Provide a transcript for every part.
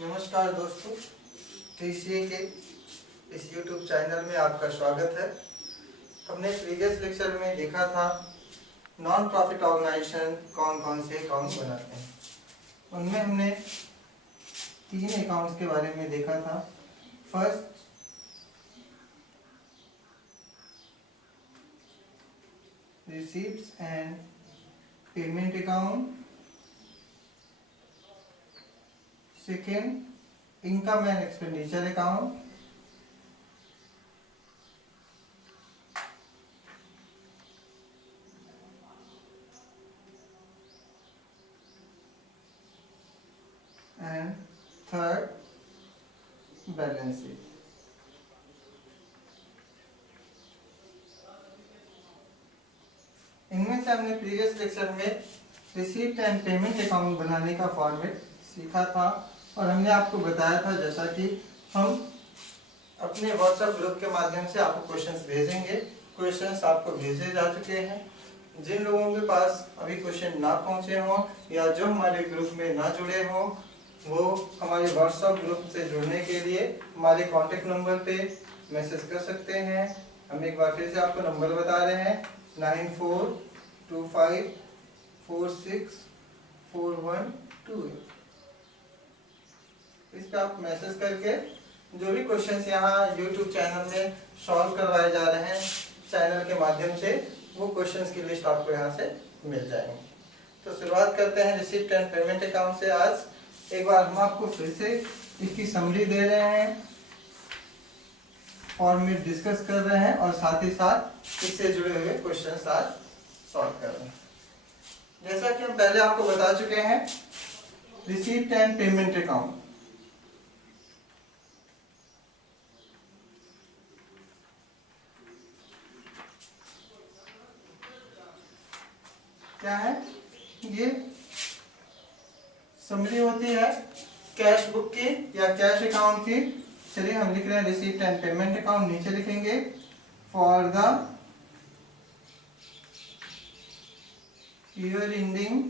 नमस्कार दोस्तों, TCA के इस YouTube चैनल में आपका स्वागत है। हमने प्रीवियस लेक्चर में देखा था नॉन प्रॉफिट ऑर्गेनाइजेशन कौन कौन से अकाउंट बनाते हैं। उनमें हमने 3 अकाउंट्स के बारे में देखा था। First, receipts and payment account. Second, income and expenditure account. And third, balance sheet. इनमें से हमने प्रीवियस लेक्चर में रिसीप्ट एंड पेमेंट अकाउंट बनाने का फॉर्मेट सीखा था और हमने आपको बताया था जैसा कि हम अपने व्हाट्सएप ग्रुप के माध्यम से आपको क्वेश्चंस भेजेंगे। क्वेश्चंस आपको भेजे जा चुके हैं। जिन लोगों के पास अभी क्वेश्चन ना पहुंचे हों या जो हमारे ग्रुप में ना जुड़े हों, वो हमारे व्हाट्सएप ग्रुप से जुड़ने के लिए हमारे कॉन्टेक्ट नंबर पे मैसेज कर सकते हैं। हम एक बार फिर से आपको नंबर बता रहे हैं, 9425464128। इस पे आप मैसेज करके जो भी क्वेश्चंस यहाँ YouTube चैनल में सॉल्व करवाए जा रहे हैं चैनल के माध्यम से, वो क्वेश्चंस की लिस्ट आपको यहाँ से मिल जाएंगे। तो शुरुआत करते हैं रिसीप्ट एंड पेमेंट अकाउंट से। आज एक बार हम आपको फिर से इसकी समरी दे रहे हैं, फॉर्मेट डिस्कस कर रहे हैं और साथ ही साथ इससे जुड़े हुए क्वेश्चंस आज सॉल्व कर रहे हैं। जैसा कि हम पहले आपको बता चुके हैं, रिसीप्ट एंड पेमेंट अकाउंट क्या है? ये समरी होती है कैश बुक की या कैश अकाउंट की। चलिए हम लिख रहे हैं रिसीप्ट एंड पेमेंट अकाउंट। नीचे लिखेंगे for the year ending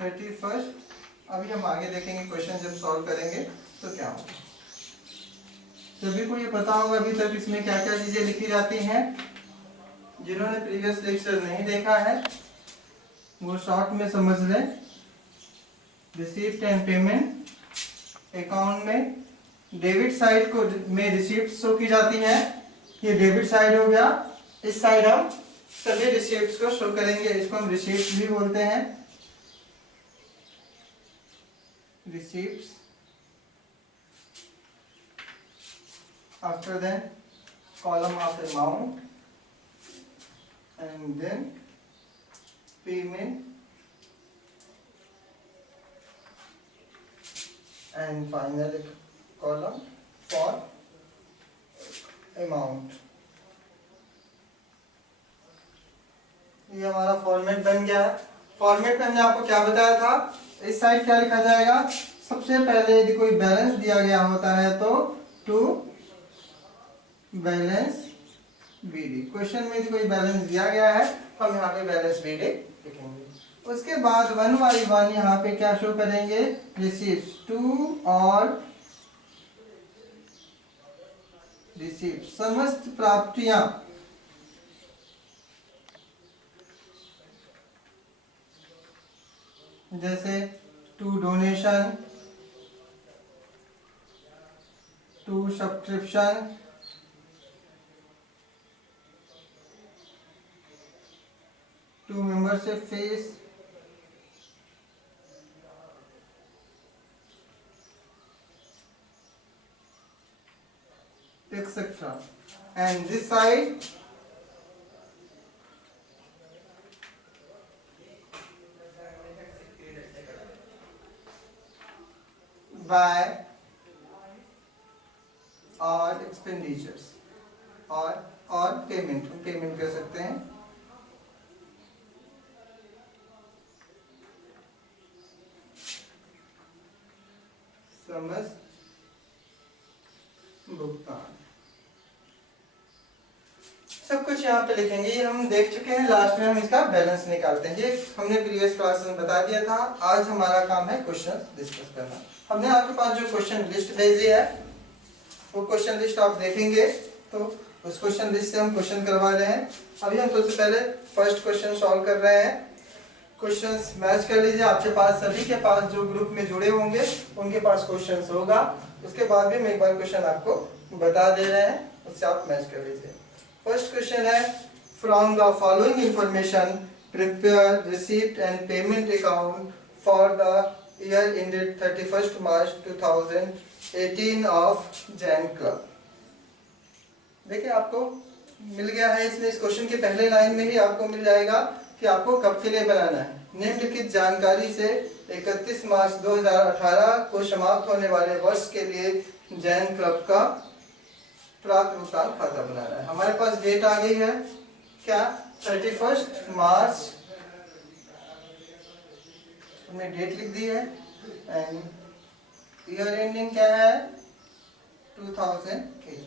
31st। अभी हम आगे देखेंगे क्वेश्चन जब सॉल्व करेंगे तो क्या होगा। सभी को ये पता होगा अभी तक इसमें क्या क्या चीजें लिखी जाती हैं। जिन्होंने प्रीवियस लेक्चर नहीं देखा है वो शॉर्ट में समझ लें। रिसीप्ट एंड पेमेंट अकाउंट में डेबिट साइड को में रिसीप्ट शो की जाती है। ये डेबिट साइड हो गया। इस साइड हम सभी रिसीप्ट्स को शो करेंगे। इसको हम रिसीप्ट भी बोलते हैं, receipts. After then column of amount and then payment and final column for amount। ये हमारा फॉर्मेट बन गया है। फॉर्मेट में हमने आपको क्या बताया था, इस साइड क्या लिखा जाएगा। सबसे पहले यदि कोई बैलेंस दिया गया होता है तो टू बैलेंस बीडी। क्वेश्चन में यदि कोई बैलेंस दिया गया है तो हम यहाँ पे बैलेंस बीडी लिखेंगे। उसके बाद 1/1 यहाँ पे क्या शो करेंगे, रिसीप्ट्स टू और रिसीप्ट समस्त प्राप्तियां। जैसे to donation, to subscription, to membership fees, etc. And this side by और expenditures और पेमेंट कर सकते हैं। समस्त भुगतान। सब कुछ कुछ यहाँ पे लिखेंगे, ये हम देख चुके हैं, लास्ट में हम इसका बैलेंस निकालते हैं। ये हमने प्रीवियस क्लास में बता दिया था। आज हमारा काम है क्वेश्चन डिस्कस करना। हमने आपके पास जो क्वेश्चन लिस्ट भेजी है वो क्वेश्चन लिस्ट आप देखेंगे तो उस क्वेश्चन लिस्ट से हम क्वेश्चन करवा रहे हैं। अभी हम सबसे पहले फर्स्ट क्वेश्चन सॉल्व कर रहे हैं। क्वेश्चंस मैच कर लीजिए, आपके पास सभी के पास जो ग्रुप में जुड़े होंगे उनके पास क्वेश्चंस होगा। उसके बाद भी हम एक बार क्वेश्चन आपको बता दे रहे हैं, उससे आप मैच कर लीजिए। फर्स्ट क्वेश्चन है, from the following information prepare receipt and payment account for the year ended 31 March 2018 of Jain club. देखिए आपको मिल गया है इसमें, इस क्वेश्चन के पहले लाइन में ही आपको मिल जाएगा कि आपको कब के लिए बनाना है। निम्नलिखित जानकारी से 31 मार्च 2018 को समाप्त होने वाले वर्ष के लिए जैन क्लब का प्राप्त भुगतान खाता बनाना है। हमारे पास डेट आ गई है क्या, 31 मार्च, हमने डेट लिख दी है एंड ईयर एंडिंग क्या है 2018।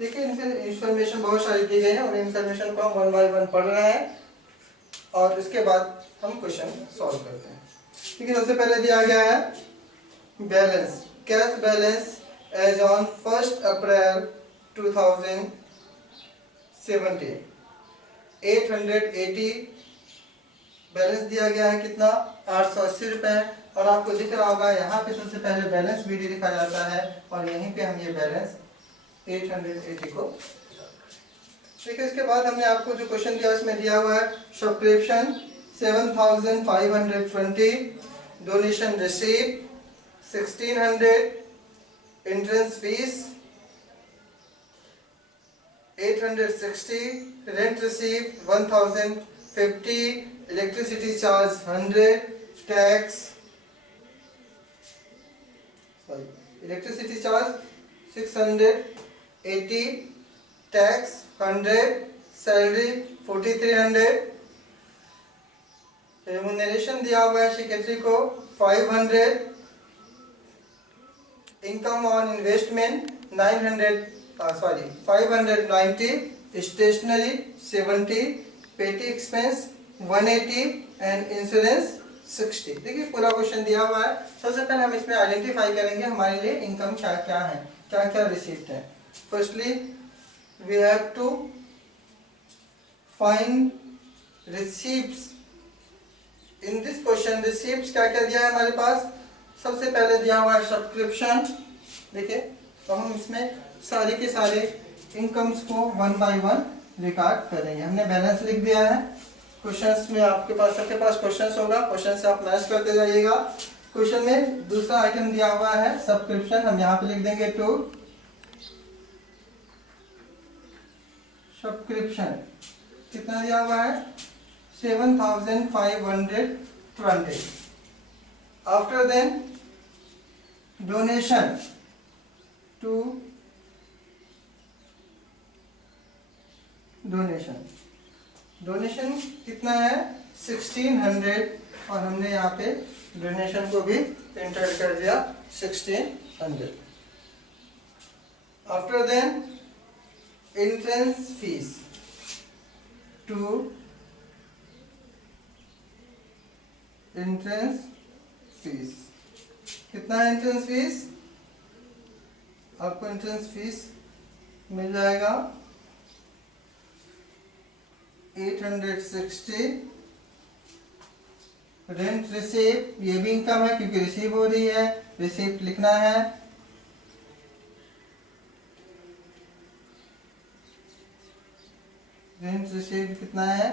देखिए इंफॉर्मेशन बहुत सारी दी गई है, उन इंफॉर्मेशन को हम वन बाय वन पढ़ रहे हैं और उसके बाद हम क्वेश्चन सॉल्व करते हैं। ठीक है, सबसे पहले दिया गया है balance, cash balance as on 1 April 2017 880 balance दिया गया है, कितना 880 रुपए। और आपको दिख रहा होगा यहाँ पे सबसे पहले बैलेंस भी लिखा जाता है और यहीं पे हम ये बैलेंस 880 को। ठीक है, इसके बाद हमने आपको जो क्वेश्चन दिया उसमें दिया हुआ है subscription 7520, donation receive 1600, entrance fees 860, rent receive 1050, electricity charge 100, tax electricity charge 680, tax 100, salary 4300, remuneration दिया हुआ है सेक्रेटरी को 500, इनकम ऑन इन्वेस्टमेंट 590, स्टेशनरी 70, पेटी एक्सपेंस 180 एंड इंश्योरेंस 60। देखिए पूरा क्वेश्चन दिया हुआ है। सबसे पहले हम इसमें आइडेंटिफाई करेंगे हमारे लिए इनकम क्या क्या है, क्या क्या रिसीप्ट है। Firstly we have to find receipts in this question। receipts क्या क्या दिया है हमारे पास, सबसे पहले दिया हुआ है सब्सक्रिप्शन। देखिए तो हम इसमें सारे के सारे इनकम्स को वन बाय वन रिकॉर्ड करेंगे। हमने बैलेंस लिख दिया है। क्वेश्चंस में आपके पास सबके पास क्वेश्चंस होगा, क्वेश्चन से आप मैच करते जाइएगा। क्वेश्चन में दूसरा आइटम दिया हुआ है सब्सक्रिप्शन, हम यहाँ पे लिख देंगे टू सब्सक्रिप्शन, कितना दिया हुआ है 7520। After then donation to donation कितना है 1600 और हमने यहाँ पे डोनेशन को भी एंटर कर दिया 1600। After then entrance fees to entrance fees, कितना है एंट्रेंस फीस, आपको एंट्रेंस फीस मिल जाएगा 860। रेंट रिसीव, ये भी इनकम है क्योंकि रिसीव हो रही है, रिसीप्ट लिखना है। रेंट रिसीव कितना है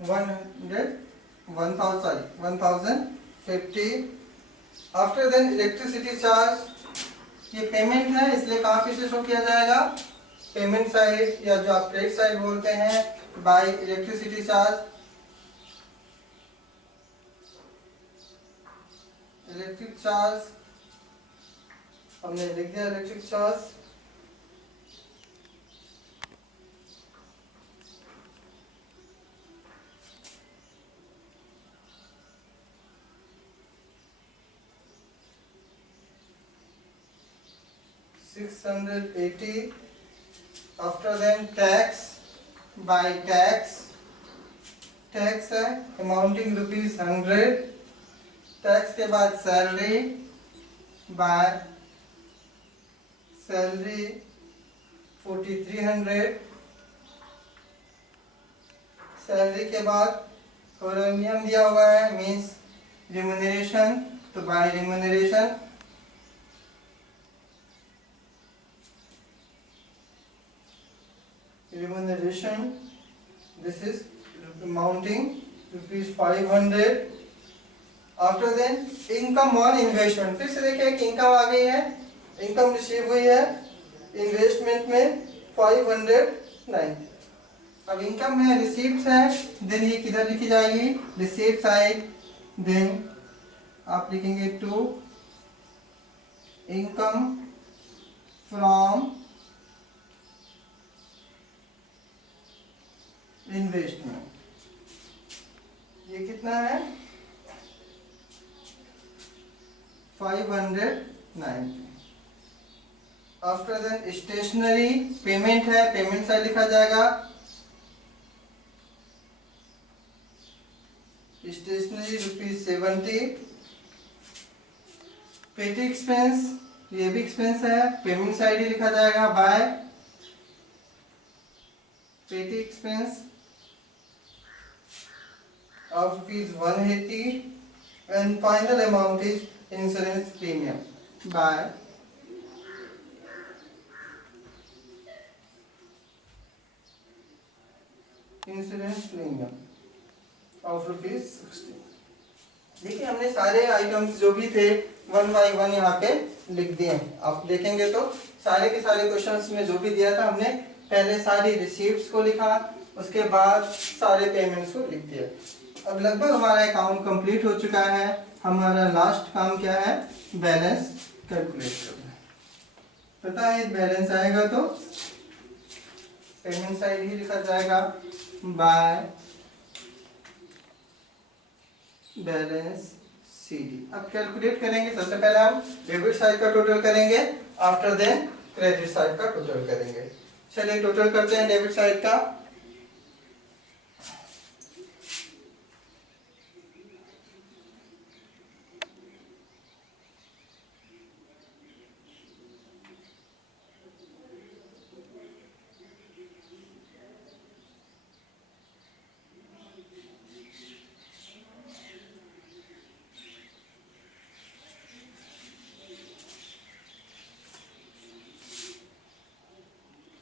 1050। आफ्टर देन इलेक्ट्रिसिटी चार्ज, ये पेमेंट है इसलिए कहाँ पे से शो किया जाएगा, पेमेंट साइड या जो आप क्रेडिट साइड बोलते हैं bye electricity charge. Electric charge हमने लिख दिया, electric charge 680. After then tax, by tax, tax है अमाउंटिंग ₹100. टैक्स के बाद सैलरी, बाय सैलरी 4300. सैलरी के बाद और नियम दिया हुआ है मीन्स रिम्यूनरेशन, तो by remuneration this is amounting ₹500. After then income on investment, फिर से देखिए कि इनकम आ गई है, इनकम रिसीव हुई है इन्वेस्टमेंट में 590. अब इनकम में रिसीप्ट है, देन ये किधर लिखी जाएगी, रिसीप्ट साइड. देन आप लिखेंगे टू इनकम फ्रॉम इन्वेस्टमेंट. ये कितना है 590. आफ्टर देन स्टेशनरी पेमेंट है, पेमेंट साइड लिखा जाएगा स्टेशनरी ₹70. पेटी एक्सपेंस, ये भी एक्सपेंस है, पेमेंट साइड ही लिखा जाएगा बाय पेटी expense of ₹180. and final amount is insurance premium by insurance premium of ₹60. देखिए हमने सारे आइटम्स जो भी थे 1 by 1 यहाँ पे लिख दिए. आप देखेंगे तो सारे के सारे क्वेश्चंस में जो भी दिया था हमने पहले सारी रिसीप्ट्स को लिखा, उसके बाद सारे पेमेंट्स को लिख दिया. अब लगभग हमारा अकाउंट कंप्लीट हो चुका है. हमारा लास्ट काम क्या है, बैलेंस कैलकुलेट करना. पता है बैलेंस आएगा तो पेमेंट साइड ही लिखा जाएगा बाय बैलेंस सीडी. अब कैलकुलेट करेंगे, सबसे पहले हम डेबिट साइड का टोटल करेंगे, आफ्टर देन क्रेडिट साइड का टोटल करेंगे. चलिए टोटल करते हैं डेबिट साइड का.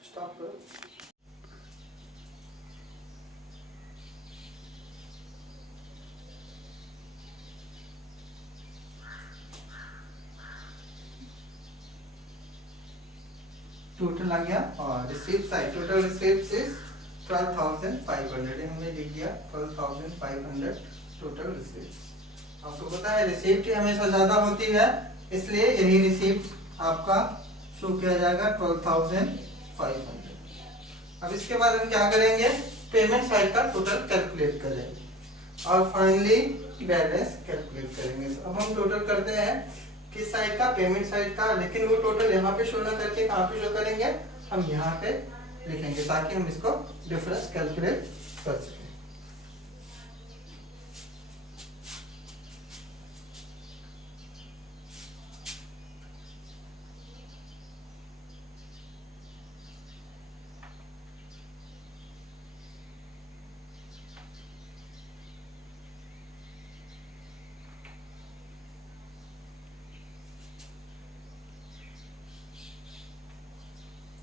स्टॉप करो. टोटल आ गया और receipt side total receipt is 12,500. हमने लिख दिया 12,500 टोटल रिसीप्ट. आपको पता है रिसीप्ट ही हमेशा ज्यादा होती है, इसलिए यही रिसीप्ट आपका शो किया जाएगा 12,500. अब इसके बाद हम क्या करेंगे, पेमेंट साइड का टोटल कैलकुलेट करेंगे और फाइनली बैलेंस कैलकुलेट करेंगे. अब हम टोटल करते हैं किस साइड का, पेमेंट साइड का, लेकिन वो टोटल यहाँ पे शो ना करके कहाँ पे शो करेंगे, हम यहाँ पे लिखेंगे ताकि हम इसको डिफरेंस कैलकुलेट कर सकें.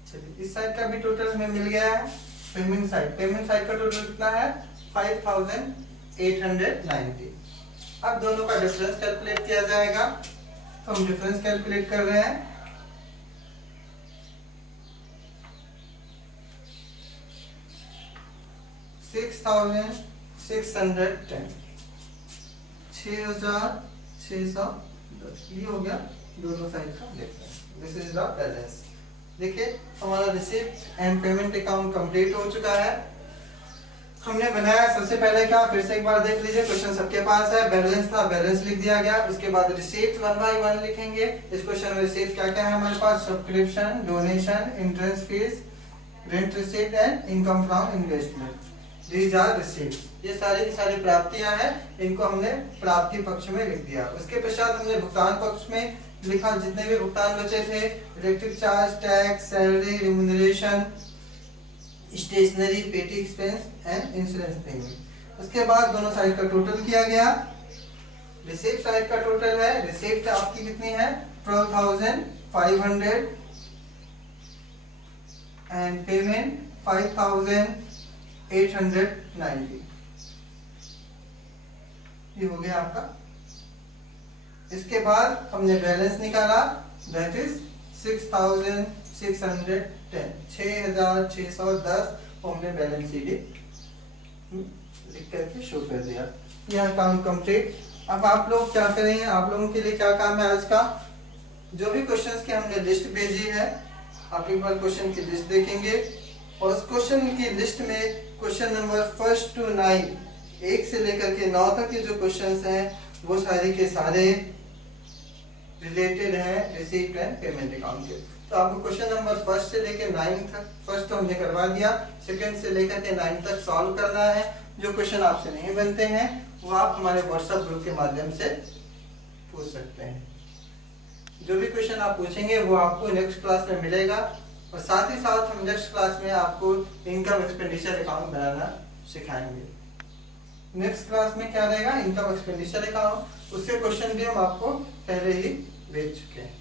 चलिए इस साइड का भी टोटल हमें मिल गया है. पेमेंट साइड का टोटल कितना है 5,890. अब दोनों का डिफरेंस कैलकुलेट किया जाएगा, तो हम डिफरेंस कैलकुलेट कर रहे हैं. $6,610 6,610 ये हो गया दोनों साइड का difference. This is the balance. देखिए हमारा receipt and payment account complete हो चुका है. हमने बनाया सबसे पहले क्या, फिर से एक बार देख लीजिए, क्वेश्चन सबके पास है। बैलेंस था, बैलेंस लिख दिया गया। उसके बाद रिसीप्ट 1 बाय 1 लिखेंगे। इस क्वेश्चन में रिसीप्ट क्या क्या है हमारे पास, subscription, donation, entrance fees, rent receipt and income from investment, these are receipt. ये सारी की सारी प्राप्तियां हैं, इनको हमने प्राप्ति पक्ष में लिख दिया। उसके पश्चात हमने भुगतान पक्ष में लिखा जितने भी भुगतान बचे थे, electric charge, tax, salary, remuneration, stationery, petty expense and insurance payment. उसके बाद दोनों साइड का टोटल किया गया। रिसीप्ट साइड का टोटल है, रिसीप्ट आपकी कितनी है 12,500 एंड पेमेंट 5,890। ये हो गया आपका। इसके बाद हमने बैलेंस निकाला, दैट इज 6,610, 6,610 को हमने बैलेंस शीट लिख करके शो कर दिया। यह अकाउंट कंप्लीट। अब आप लोग क्या करेंगे, आप लोगों के लिए क्या काम है आज का, जो भी क्वेश्चंस की हमने लिस्ट भेजी है, आप एक बार क्वेश्चन की लिस्ट देखेंगे और उस क्वेश्चन की लिस्ट में क्वेश्चन नंबर 1 to 9, 1 से लेकर के 9 तक के जो क्वेश्चंस हैं वो सारे के सारे रिलेटेड हैं रिसीप्ट एंड पेमेंट अकाउंट के। तो आपको क्वेश्चन नंबर 1 से लेकर 9 तक, फर्स्ट तो हमने करवा दिया, सेकंड से लेकर के 9 तक सॉल्व करना है। जो क्वेश्चन आपसे नहीं बनते हैं वो आप हमारे व्हाट्सएप ग्रुप के माध्यम से पूछ सकते हैं। जो भी क्वेश्चन आप पूछेंगे वो आपको नेक्स्ट क्लास में मिलेगा और साथ ही साथ हम नेक्स्ट क्लास में आपको इनकम एक्सपेंडिचर अकाउंट बनाना सिखाएंगे। नेक्स्ट क्लास में क्या रहेगा, इनकम एक्सपेंडिचर अकाउंट, उसके क्वेश्चन भी हम आपको पहले ही भेज चुके हैं।